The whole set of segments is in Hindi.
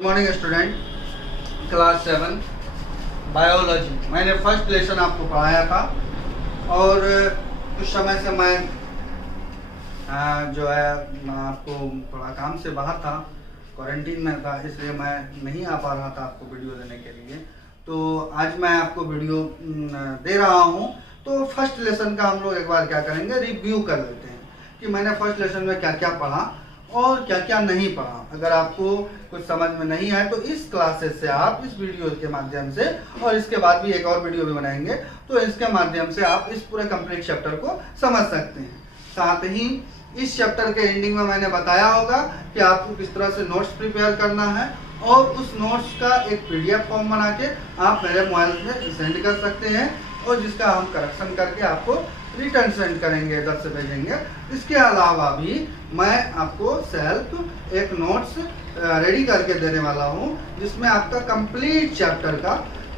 Good morning student, class 7 biology. मैंने फर्स्ट लेसन आपको पढ़ाया था और कुछ समय से मैं जो है आपको थोड़ा काम से बाहर था, क्वारंटीन में था, इसलिए मैं नहीं आ पा रहा था आपको वीडियो देने के लिए। तो आज मैं आपको वीडियो दे रहा हूँ। तो फर्स्ट लेसन का हम लोग एक बार क्या करेंगे, रिव्यू कर लेते हैं कि मैंने फर्स्ट लेसन में क्या क्या पढ़ा और क्या क्या नहीं पढ़ा। अगर आपको कुछ समझ में नहीं आए तो इस क्लासेस से आप इस वीडियो के माध्यम से, और इसके बाद भी एक और वीडियो भी बनाएंगे, तो इसके माध्यम से आप इस पूरे कंप्लीट चैप्टर को समझ सकते हैं। साथ ही इस चैप्टर के एंडिंग में मैंने बताया होगा कि आपको किस तरह से नोट्स प्रिपेयर करना है, और उस नोट्स का एक PDF फॉर्म बना के आप मेरे मोबाइल में सेंड कर सकते हैं, और जिसका हम करेक्शन करके आपको रिटर्न सेंड करेंगे, इधर से भेजेंगे। इसके अलावा भी मैं आपको सेल्फ एक नोट्स रेडी करके देने वाला हूँ, जिसमें आपका कंप्लीट चैप्टर का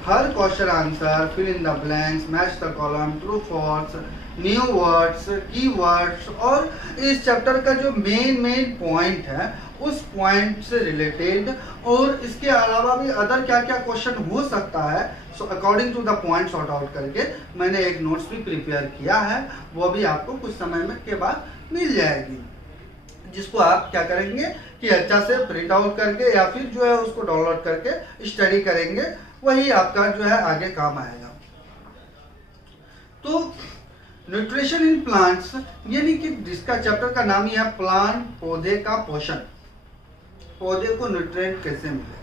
हर question answer, fill in the blanks, match the column, true false, new words, key words, और इस चैप्टर का जो मेन पॉइंट है उस पॉइंट से रिलेटेड, और इसके अलावा भी अदर क्या क्या क्वेश्चन हो सकता है, so according to the point sort out करके मैंने एक नोट्स भी प्रिपेयर किया है। वो भी आपको कुछ समय में के बाद मिल जाएगी, जिसको आप क्या करेंगे कि अच्छा से प्रिंट आउट करके या फिर जो है उसको डाउनलोड करके स्टडी करेंगे, वही आपका जो है आगे काम आएगा। तो न्यूट्रिशन इन प्लांट्स, यानी कि जिसका चैप्टर का नाम ही है प्लांट, पौधे का पोषण। पौधे को न्यूट्रिएंट कैसे मिले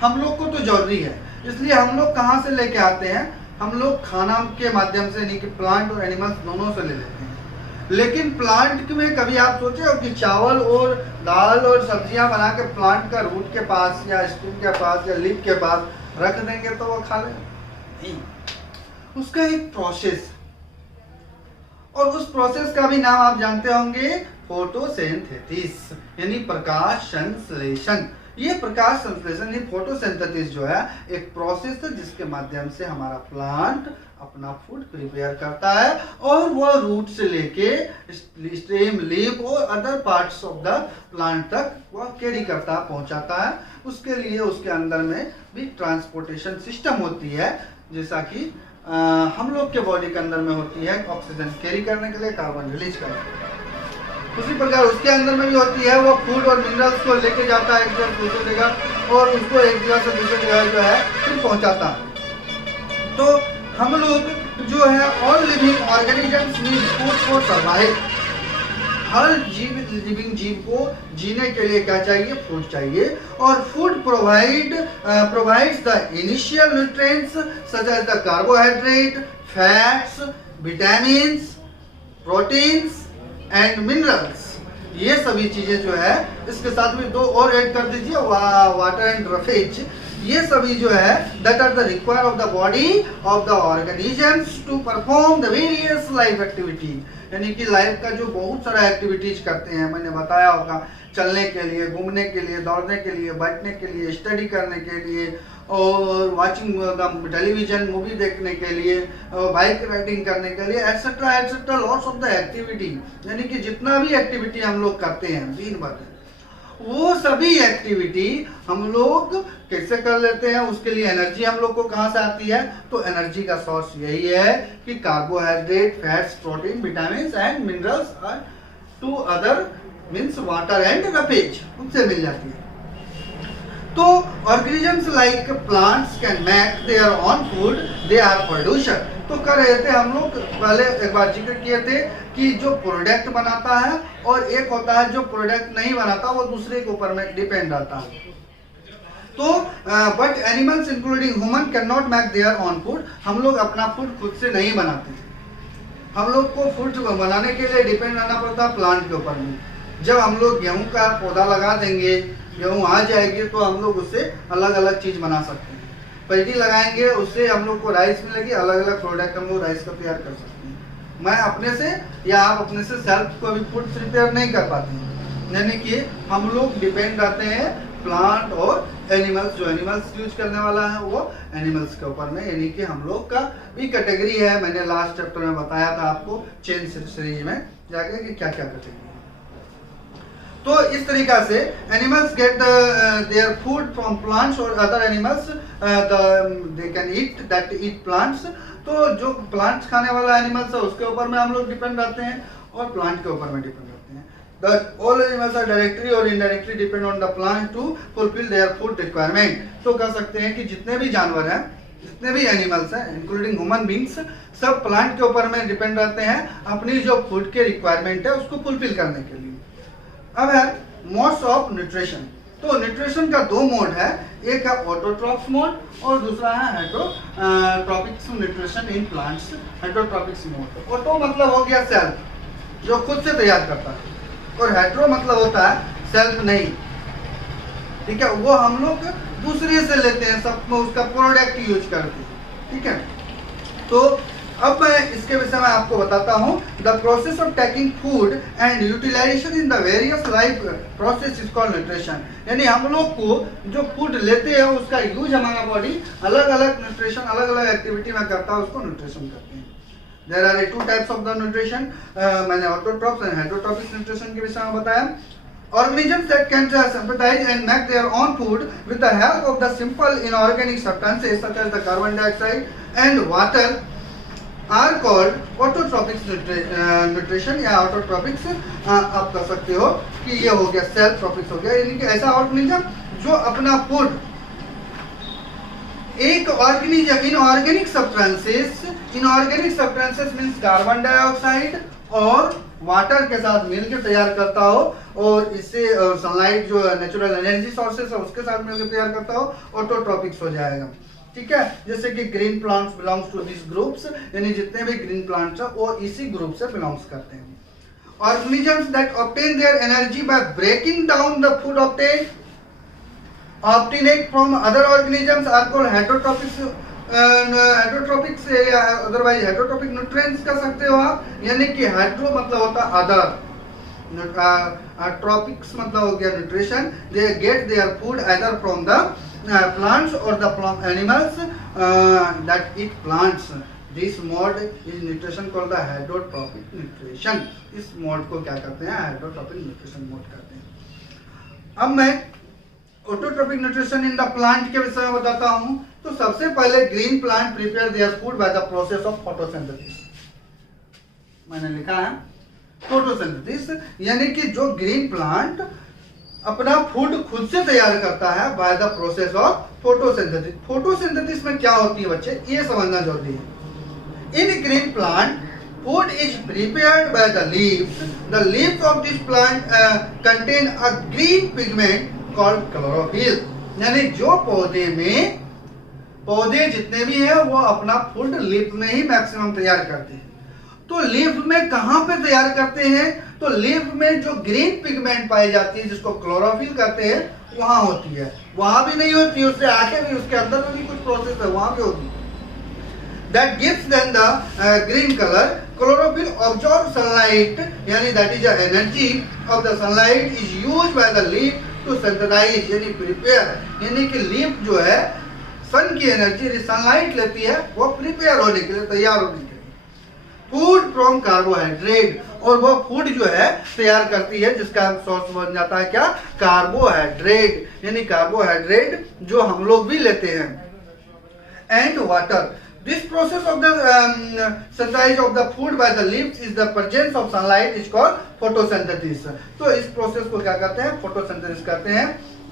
हम लोग को तो जरूरी है, इसलिए हम लोग कहाँ से लेके आते हैं, हम लोग खाना के माध्यम से, नहीं कि प्लांट और एनिमल्स दोनों से ले लेते हैं। लेकिन प्लांट में कभी आप सोचे हो कि चावल और दाल और सब्जियां बना के प्लांट का रूट के पास या स्टेम के पास या लीफ के पास रख देंगे तो वो खा लेंगे? नहीं, उसका एक प्रोसेस, और उस प्रोसेस का भी नाम आप जानते होंगे, फोटोसिंथेसिस, यानी प्रकाश संश्लेषण। ये प्रकाश संश्लेषण, ये फोटोसिंथेसिस जो है एक प्रोसेस है जिसके माध्यम से हमारा प्लांट अपना फूड प्रिपेयर करता है, और वह रूट से लेके स्टेम, लीफ और other parts of the plant तक वह कैरी करता है, पहुंचाता है। उसके लिए उसके अंदर में भी ट्रांसपोर्टेशन सिस्टम होती है, जैसा कि हम लोग के बॉडी के अंदर में होती है ऑक्सीजन कैरी करने के लिए, कार्बन रिलीज करने के लिए। उसी प्रकार उसके अंदर में भी होती है, वो फूड और मिनरल्स को लेके जाता है एक जगह दूसरी जगह, और उसको एक जगह से दूसरी जगह जो है फिर पहुंचाता है। तो हम लोग जो है all living organisms need food for survive. Her living जीव को जीने के लिए क्या चाहिए? फूड चाहिए, और food provides the initial nutrients such as the carbohydrate, fats, vitamins, proteins and minerals. ये सभी चीजें जो है, इसके साथ में दो और ऐड कर दीजिए, वाटर एंड रफेज। ये सभी जो है that are the require of the body of the organisms to perform the various life activity, यानी कि लाइफ का जो बहुत सारा एक्टिविटीज करते हैं, मैंने बताया होगा, चलने के लिए, घूमने के लिए, दौड़ने के लिए, बैठने के लिए, स्टडी करने के लिए, और वाचिंग द टेलीविजन, मूवी देखने के लिए, बाइक राइडिंग करने के लिए, etcetera etcetera, lots of the activity. यानी कि जितना भी एक्टिविटी हम लोग करते हैं दिन भर, वो सभी एक्टिविटी हम लोग कैसे कर लेते हैं, उसके लिए एनर्जी हम लोग को कहाँ से आती है? तो एनर्जी का सोर्स यही है कि carbohydrate, fats, protein, vitamins and minerals और two other means water and roughage, उनसे मिल जाती है। तो organisms like plants can make their own food, they are producer. तो कर रहे थे हम लोग, पहले एक बार जिक्र किए थे कि जो प्रोडक्ट बनाता है और एक होता है जो प्रोडक्ट नहीं बनाता, वो दूसरे के ऊपर में डिपेंड रहता है। तो but animals including human can not make their own food. हम लोग अपना फूड खुद से नहीं बनाते, हम लोग को फूड बनाने के लिए डिपेंड रहना पड़ता है प्लांट के ऊपर में। जब हम लोग गेहूं का पौधा लगा देंगे, गेहूं आ जाएगी, तो हम लोग उससे अलग अलग चीज बना सकते हैं। पैडी लगाएंगे, उससे हम लोग को राइस मिलेगी, अलग अलग प्रोडक्ट हम लोग राइस का तैयार कर सकते हैं। मैं अपने से या आप अपने से सेल्फ को अभी फूड प्रिपेयर नहीं कर पाते हैं, यानी कि हम लोग डिपेंड रहते हैं प्लांट और एनिमल्स। जो एनिमल्स यूज करने वाला है वो एनिमल्स के ऊपर में, यानी कि हम लोग का भी कैटेगरी है। मैंने लास्ट चैप्टर में बताया था आपको चेन सीरीज में जाके कि क्या क्या कैटेगरी है। तो इस तरीका से animals get their food from plants और other animals they can eat that eat plants. तो जो प्लांट्स खाने वाला एनिमल्स है उसके ऊपर में हम लोग डिपेंड रहते हैं और प्लांट के ऊपर में डिपेंड रहते हैं। The all animals are directly or indirectly depend on the plant to fulfill their food requirement। तो कह सकते हैं कि जितने भी जानवर हैं, जितने भी एनिमल्स हैं इंक्लूडिंग ह्यूमन बींग्स, सब प्लांट के ऊपर में डिपेंड रहते हैं अपनी जो फूड के रिक्वायरमेंट है उसको फुलफिल करने के लिए। अब है मोड्स ऑफ न्यूट्रिशन। तो न्यूट्रिशन का दो मोड है, एक है ऑटोट्रॉप्स मोड और दूसरा है heterotrophics nutrition in plants. Heterotrophics mode, auto मतलब हो गया सेल्फ, जो खुद से तैयार करता है, और हेट्रो मतलब होता है सेल्फ नहीं, ठीक है, वो हम लोग दूसरे से लेते हैं, सब में उसका प्रोडक्ट यूज करते हैं, ठीक है। तो अब मैं इसके विषय में आपको बताता हूँ। The process of taking food and utilisation in the various life process is called nutrition. यानी हम लोग को जो फूड लेते हैं उसका यूज हमारा बॉडी अलग अलग न्यूट्रिशन, अलग अलग एक्टिविटी में करता है, उसको न्यूट्रिशन कहते हैं। There are two types of the nutrition, मैंने autotrophs and heterotropic nutrition के विषय में बताया। Organisms that can synthesize and make their own food with the help of the simple inorganic substances such as the carbon dioxide and water are called autotrophic nutrition या autotrophics। आप कह सकते हो कि ये हो गया सेल्फ ट्रॉपिक्स हो गया, यानी कि ऐसा ऑर्गेनिज्म जो अपना फूड एक organism inorganic substances means carbon dioxide और वाटर के साथ मिलकर तैयार करता हो, और इससे सनलाइट जो नेचुरल एनर्जी सोर्सेस है उसके साथ मिलकर तैयार करता हो, ऑटोट्रॉपिक्स हो जाएगा, ठीक है। जैसे कि green plants belongs to this groups, यानी जितने भी ग्रीन प्लांट्स है वो इसी ग्रुप से बिलोंग्स करते हैं। Organisms that obtain their energy by breaking down the food obtained from other organisms are called heterotropics, या otherwise heterotropic nutrients कह सकते हो आप। यानी कि हेट्रो मतलब होता है अदर, ट्रॉपिक्स मतलब हो गया nutrition, they get their food either from the plants or the animals that eat plants। This mode is nutrition called the heterotropic nutrition। इस मोड को क्या करते हैं, heterotropic nutrition मोड कहते हैं। अब मैं autotrophic nutrition in the plant के विषय में बताता हूं। तो सबसे पहले green plant prepare their food by the process of photosynthesis. मैंने लिखा है फोटोसिंथेसिस, यानी कि जो ग्रीन प्लांट अपना फूड खुद से तैयार करता है by the process of photosynthesis. Photosynthesis में क्या होती है बच्चे, ये समझना जरूरी है। इन green plant food is prepared by the leaves। The leaves of this plant contain a green pigment called chlorophyll। यानी जो पौधे जितने भी हैं वो अपना फूड लीफ में ही मैक्सिमम तैयार करते हैं। तो लीफ में कहाँ पे तैयार करते हैं, तो लीफ में जो ग्रीन पिगमेंट पाई जाती है जिसको क्लोरोफिल कहते हैं वहां होती है। वहां भी नहीं होती, उससे आगे भी उसके अंदर में भी कुछ प्रोसेस है, वहां भी होती है। That gives them the green color। Chlorophyll absorbs sunlight, यानी that is the energy of the sunlight is used by the leaf to synthesize, यानी prepare, यानी कि लीफ जो है सन की एनर्जी सनलाइट लेती है वो प्रिपेयर होने के लिए, तैयार होने के लिए। फूड फ्रॉम कार्बोहाइड्रेट, और वो फूड जो है तैयार करती है जिसका सोर्स बन जाता है क्या, कार्बोहाइड्रेट, यानी कार्बोहाइड्रेट जो हम लोग भी लेते हैं, and water. This process of the synthesis of the food by the leaves is the presence of sunlight is called photosynthesis। तो इस प्रोसेस को क्या कहते हैं, फोटोसिंथेसिस कहते हैं।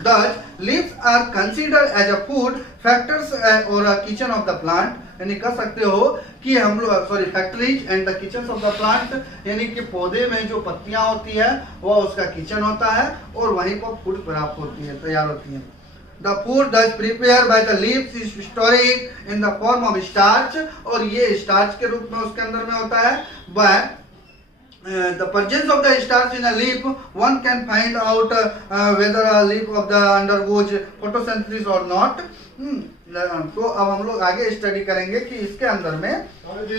Thus leaves are considered as a food factors or a kitchen of the plant। यानी कह सकते हो कि हम लोग factories and the kitchen of the plant, यानी कि पौधे में जो पत्तियां होती है वो उसका किचन होता है और वहीं पर फूड प्राप्त होती है, तैयार होती है। The food thus prepared by the leaves is stored in the form of starch, और ये स्टार्च के रूप में उसके अंदर में होता है। But the presence of the starch in a leaf, one can find out whether a leaf of the undergoes photosynthesis or not। तो अब हम लोग आगे स्टडी करेंगे कि इसके अंदर में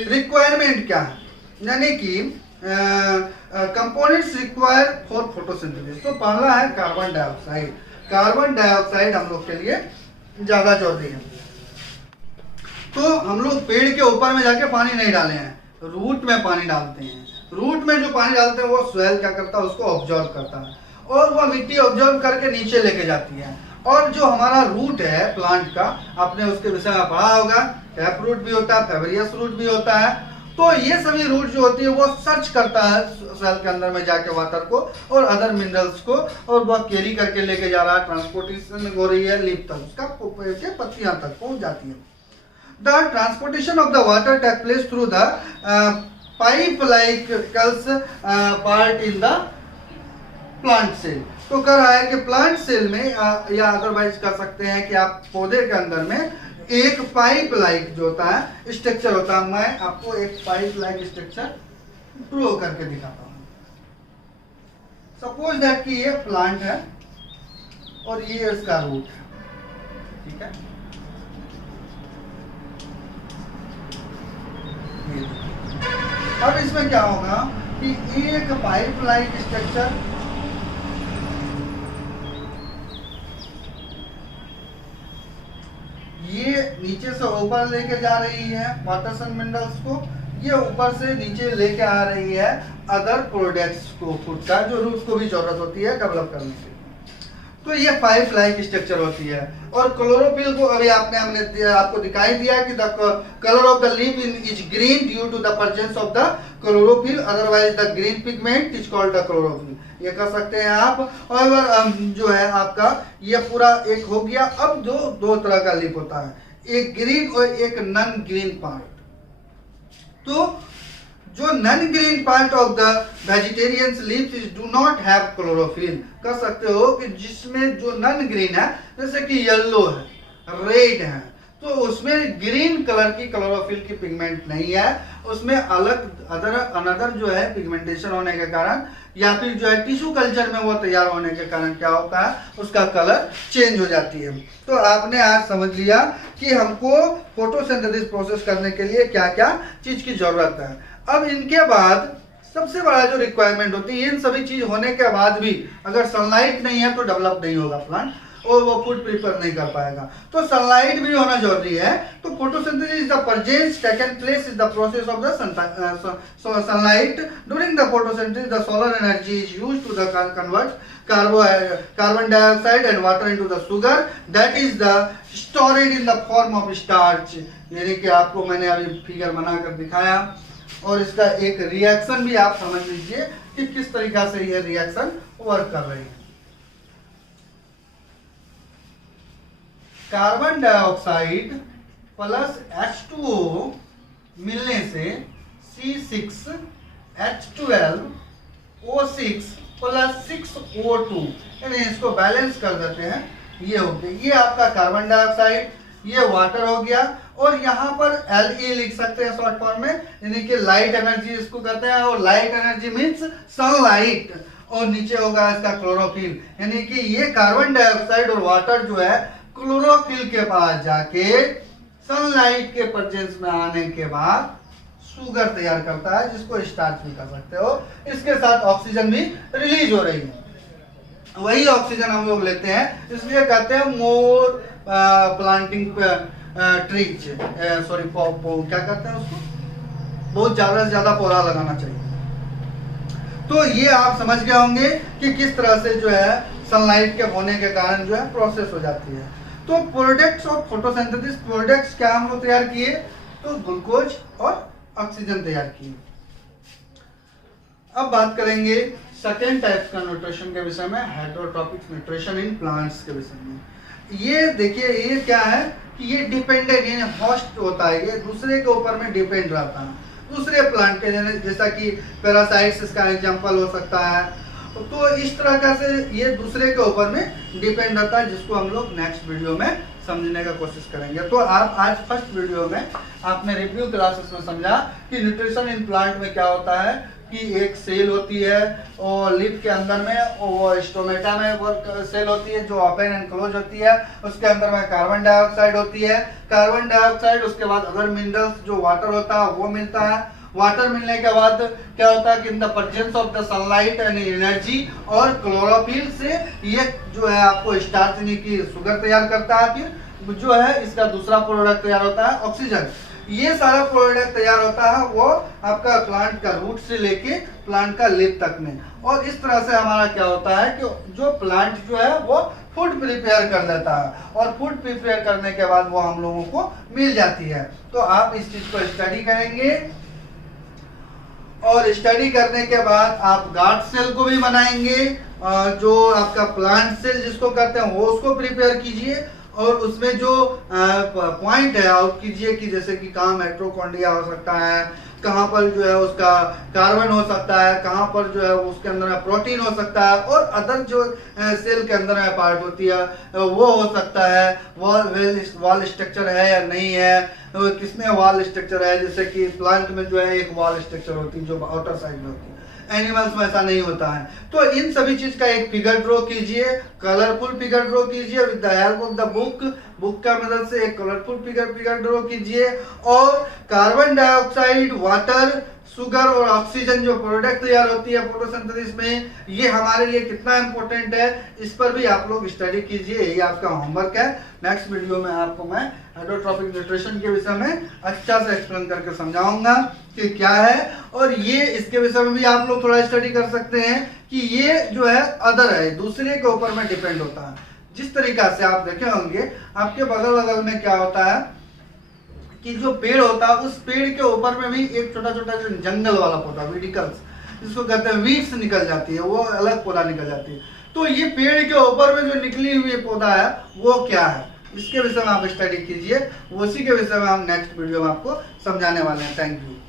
रिक्वायरमेंट क्या है, यानी कि कंपोनेंट्स रिक्वायर फॉर फोटोसिंथेसिस। तो पहला है कार्बन डाइऑक्साइड। कार्बन डाइऑक्साइड हम लोग के लिए ज्यादा जरूरी है। तो हम लोग पेड़ के ऊपर में जाके पानी नहीं डाले हैं, रूट में पानी डालते हैं। रूट में जो पानी डालते हैं वो सोइल क्या करता है, उसको ऑब्जॉर्व करता है, और वह मिट्टी ऑब्जर्व करके नीचे लेके जाती है। और जो हमारा रूट है प्लांट का, आपने उसके विषय में पढ़ा होगा, टैप रूट भी होता है, फेबरियस रूट भी होता है। तो ये सभी रूट जो होती है वो सर्च करता है सेल के अंदर में जाके वाटर को और अदर मिनरल्स को, और वह कैरी करके लेके जा रहा है, ट्रांसपोर्टेशन हो रही है लीफ तक, उसका पत्तियां तक पहुंच जाती है। The transportation of the water takes place through the pipe-like part in the plant cell। तो कह रहा है कि प्लांट सेल में या अदरवाइज कर सकते हैं कि आप पौधे के अंदर में एक पाइप लाइक जो होता है स्ट्रक्चर होता है। मैं आपको एक पाइप लाइक स्ट्रक्चर ड्रॉ करके दिखाता हूँ। सपोज दैट कि ये प्लांट है और ये इसका रूट है, ठीक है। अब इसमें क्या होगा कि एक पाइप लाइक स्ट्रक्चर ये नीचे से ऊपर लेके जा रही है वाटर्स एंड मिनरल्स को, ये ऊपर से नीचे लेके आ रही है अदर प्रोडक्ट्स को, फूड का जो रूट्स को भी जरूरत होती है डेवलप करने के लिए। तो ये पाइप लाइक स्ट्रक्चर होती है। और क्लोरोफिल को अभी हमने आपको दिखाई दिया कि the colour of the leaf is green due to the presence of the chlorophyll, otherwise the green pigment is called the chlorophyll. ये कर सकते हैं आप। और जो है आपका ये पूरा एक हो गया। अब जो दो तरह का लीफ होता है, एक ग्रीन और एक नॉन ग्रीन पार्ट। तो जो non green part of the vegetarians leaves is do not have chlorophyll. कह सकते हो कि जिसमें जो नॉन ग्रीन है, जैसे कि येलो है, रेड है, तो उसमें ग्रीन कलर की क्लोरोफिल की पिगमेंट नहीं है। उसमें अलग अनदर जो है पिगमेंटेशन होने के कारण या फिर जो है टिश्यू कल्चर में वो तैयार होने के कारण क्या होता है, उसका कलर चेंज हो जाती है। तो आपने आज समझ लिया कि हमको फोटोसिंथेसिस प्रोसेस करने के लिए क्या क्या चीज की जरूरत है। अब इनके बाद सबसे बड़ा जो रिक्वायरमेंट होती है, इन सभी चीज होने के बाद भी अगर सनलाइट नहीं है तो डेवलप नहीं होगा प्लांट और वो फूड प्रिपेयर नहीं कर पाएगा। तो सनलाइट भी होना जरूरी है। तो photosynthesis is the presence taken place is the process of the sunlight. During the photosynthesis the solar energy is used to the convert carbon dioxide and water into the sugar that is the stored in the form of starch. यानी कि आपको मैंने अभी फिगर बनाकर दिखाया और इसका एक रिएक्शन भी आप समझ लीजिए कि किस तरीका से ये रिएक्शन वर्क कर रही है। कार्बन डाइऑक्साइड प्लस H2O मिलने से C6H12O6 प्लस 6O2, यानी इसको बैलेंस कर देते हैं। ये हो गया, ये आपका कार्बन डाइऑक्साइड, ये वाटर हो गया। और यहाँ पर Le लिख सकते हैं शॉर्ट फॉर्म में, यानी कि लाइट एनर्जी इसको कहते हैं। और लाइट एनर्जी मीन्स सनलाइट। और नीचे होगा इसका क्लोरोफिल, यानी कि ये कार्बन डाइऑक्साइड और वाटर जो है क्लोरोफिल के पास जाके सनलाइट के प्रेजेंस में आने के बाद शुगर तैयार करता है, जिसको स्टार्च भी कर सकते हो। इसके साथ ऑक्सीजन भी रिलीज हो रही है। वही ऑक्सीजन हम लोग लेते हैं, इसलिए कहते हैं मोर प्लांटिंग ट्रीज, सॉरी क्या कहते हैं उसको, बहुत ज्यादा से ज्यादा पौधा लगाना चाहिए। तो ये आप समझ गए होंगे कि किस तरह से जो है सनलाइट के होने के कारण जो है प्रोसेस हो जाती है। तो प्रोडक्ट्स ऑफ फोटोसिंथेसिस, प्रोडक्ट्स क्या हम लोग तैयार किए, तो ग्लूकोज और ऑक्सीजन तैयार किए। अब बात करेंगे सेकेंड टाइप का न्यूट्रिशन के विषय में, हेटेरोट्रॉपिक न्यूट्रिशन इन प्लांट्स के विषय में। ये देखिए, ये क्या है कि ये डिपेंडेंट यानी होस्ट होता है, ये दूसरे के ऊपर में डिपेंड रहता है। दूसरे प्लांट के जैसा कि पैरासाइट्स इसका एग्जांपल हो सकता है। तो इस तरह का से ये दूसरे के ऊपर में डिपेंड रहता है, जिसको हम लोग नेक्स्ट वीडियो में समझने का कोशिश करेंगे। तो आप आज फर्स्ट वीडियो में आपने रिव्यू क्लासेस में समझा कि न्यूट्रिशन इन प्लांट में क्या होता है कि एक सेल होती है और लीफ के अंदर में, और स्टोमेटा में वो सेल होती है जो ओपन एंड क्लोज होती है। उसके अंदर में कार्बन डाइऑक्साइड होती है। कार्बन डाइऑक्साइड उसके बाद अदर मिनरल्स जो वाटर होता है वो मिलता है। वाटर मिलने के बाद क्या होता है कि in the presence of the sunlight and energy और क्लोरोफिल से ये जो है आपको स्टार्च यानी कि शुगर तैयार करता है। फिर जो है इसका दूसरा प्रोडक्ट तैयार होता है ऑक्सीजन। ये सारा प्रोडक्ट तैयार होता है वो आपका प्लांट का रूट से लेके प्लांट का लीफ तक में। और इस तरह से हमारा क्या होता है कि जो प्लांट जो है वो फूड प्रिपेयर कर देता है और फूड प्रिपेयर करने के बाद वो हम लोगों को मिल जाती है। तो आप इस चीज को स्टडी करेंगे और स्टडी करने के बाद आप गार्ड सेल को भी बनाएंगे, जो आपका प्लांट सेल जिसको कहते हैं वो उसको प्रिपेयर कीजिए और उसमें जो पॉइंट है आउट कीजिए कि जैसे कि कहाँ माइटोकॉन्ड्रिया हो सकता है, कहाँ पर जो है उसका कार्बन हो सकता है, कहाँ पर जो है उसके अंदर में प्रोटीन हो सकता है और अदर जो सेल के अंदर में पार्ट होती है वो हो सकता है, वॉल स्ट्रक्चर है या नहीं है, किसमें वॉल स्ट्रक्चर है। जैसे कि प्लांट में जो है एक वॉल स्ट्रक्चर होती है जो आउटर साइड में होती है, एनिमल्स में ऐसा नहीं होता है। तो इन सभी चीज का एक फिगर ड्रॉ कीजिए, कलरफुल फिगर ड्रॉ कीजिए with the help of the book का मदद से एक कलरफुल फिगर ड्रॉ कीजिए। और कार्बन डाइऑक्साइड, वाटर, शुगर और ऑक्सीजन जो प्रोडक्ट तैयार होती है फोटोसिंथेसिस में, ये हमारे लिए कितना इंपॉर्टेंट है इस पर भी आप लोग स्टडी कीजिए। यही आपका होमवर्क है। नेक्स्ट वीडियो में आपको मैं हेटेरोट्रॉपिक न्यूट्रिशन के विषय में अच्छा से एक्सप्लेन करके समझाऊंगा कि क्या है। और ये इसके विषय में भी आप लोग थोड़ा स्टडी कर सकते हैं कि ये जो है अदर है, दूसरे के ऊपर में डिपेंड होता है। जिस तरीका से आप देखे होंगे आपके बगल बगल में क्या होता है कि जो पेड़ होता है उस पेड़ के ऊपर में भी एक छोटा छोटा जो जंगल वाला पौधा, वीडिकल्स जिसको कहते हैं, वीड्स निकल जाती है, वो अलग पौधा निकल जाती है। तो ये पेड़ के ऊपर में जो निकली हुई पौधा है वो क्या है, इसके विषय में आप स्टडी कीजिए। उसी के विषय में हम नेक्स्ट वीडियो में आपको समझाने वाले हैं। Thank you.